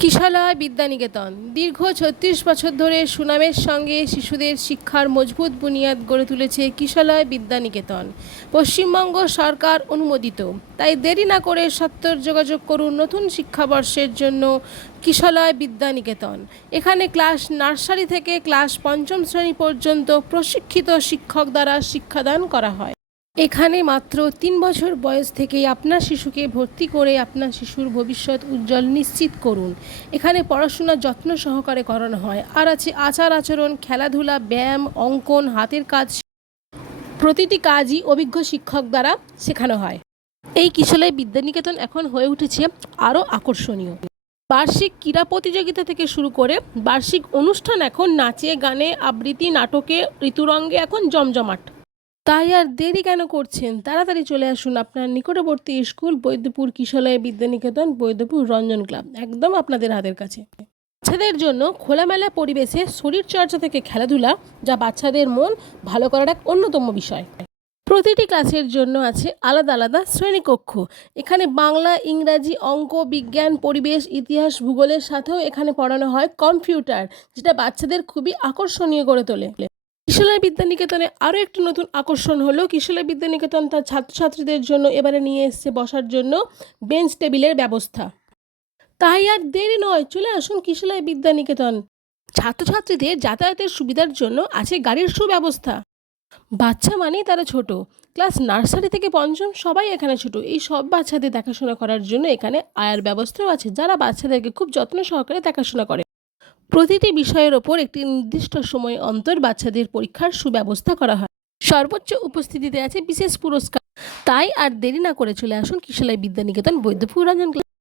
কিশালয় বিদ্যানিকেতন। দীর্ঘ ছত্রিশ বছর ধরে সুনামের সঙ্গে শিশুদের শিক্ষার মজবুত বুনিয়াদ গড়ে তুলেছে কিশালয় বিদ্যানিকেতন। পশ্চিমবঙ্গ সরকার অনুমোদিত। তাই দেরি না করে সত্তর যোগাযোগ করুন নতুন শিক্ষাবর্ষের জন্য কিশালয় বিদ্যানিকেতন। এখানে ক্লাস নার্সারি থেকে ক্লাস পঞ্চম শ্রেণি পর্যন্ত প্রশিক্ষিত শিক্ষক দ্বারা শিক্ষাদান করা হয়। এখানে মাত্র তিন বছর বয়স থেকেই আপনার শিশুকে ভর্তি করে আপনার শিশুর ভবিষ্যৎ উজ্জ্বল নিশ্চিত করুন। এখানে পড়াশোনা যত্ন সহকারে করানো হয়। আর আছে আচার আচরণ, খেলাধুলা, ব্যায়াম, অঙ্কন, হাতের কাজ। প্রতিটি কাজই অভিজ্ঞ শিক্ষক দ্বারা শেখানো হয়। এই কিশলয় বিদ্যানিকেতন এখন হয়ে উঠেছে আরও আকর্ষণীয়। বার্ষিক ক্রীড়া প্রতিযোগিতা থেকে শুরু করে বার্ষিক অনুষ্ঠান এখন নাচে, গানে, আবৃত্তি, নাটকে, ঋতুরঙ্গে এখন জমজমাট। তাই আর দেরি কেন করছেন? তাড়াতাড়ি চলে আসুন আপনার নিকটবর্তী স্কুল বৈদ্যপুর কিশলয় বিদ্যানিকেতন বৈদ্যপুর রঞ্জন ক্লাব, একদম আপনাদের হাতের কাছে। বাচ্চাদের জন্য খোলামেলা পরিবেশে শরীরচর্চা থেকে খেলাধুলা, যা বাচ্চাদের মন ভালো করার এক অন্যতম বিষয়। প্রতিটি ক্লাসের জন্য আছে আলাদা আলাদা শ্রেণীকক্ষ। এখানে বাংলা, ইংরাজি, অঙ্ক, বিজ্ঞান, পরিবেশ, ইতিহাস, ভূগোলের সাথেও এখানে পড়ানো হয় কম্পিউটার, যেটা বাচ্চাদের খুবই আকর্ষণীয় করে তোলে। কিশোলয় বিদ্যানিকেতনে আরও একটি নতুন আকর্ষণ হলো কিশোলয় বিদ্যানিকেতন তার ছাত্রছাত্রীদের জন্য এবারে নিয়ে এসছে বসার জন্য বেঞ্চ টেবিলের ব্যবস্থা। তাই আর দেরি নয়, চলে আসুন কিশোলয় বিদ্যানিকেতন ছাত্রছাত্রীদের যাতায়াতের সুবিধার জন্য আছে গাড়ির সুব্যবস্থা। বাচ্চা মানেই তারা ছোট। ক্লাস নার্সারি থেকে পঞ্চম সবাই এখানে ছোট। এই সব বাচ্চাদের দেখাশোনা করার জন্য এখানে আয়ার ব্যবস্থাও আছে। যারা বাচ্চাদেরকে খুব যত্ন সহকারে দেখাশোনা করে। প্রতিটি বিষয়ের ওপর একটি নির্দিষ্ট সময় অন্তর বাচ্চাদের পরীক্ষার সুব্যবস্থা করা হয়। সর্বোচ্চ উপস্থিতিতে আছে বিশেষ পুরস্কার। তাই আর দেরি না করে চলে আসুন কিশলাই বিদ্যানিকেতন বৈদ্যপুর রঞ্জন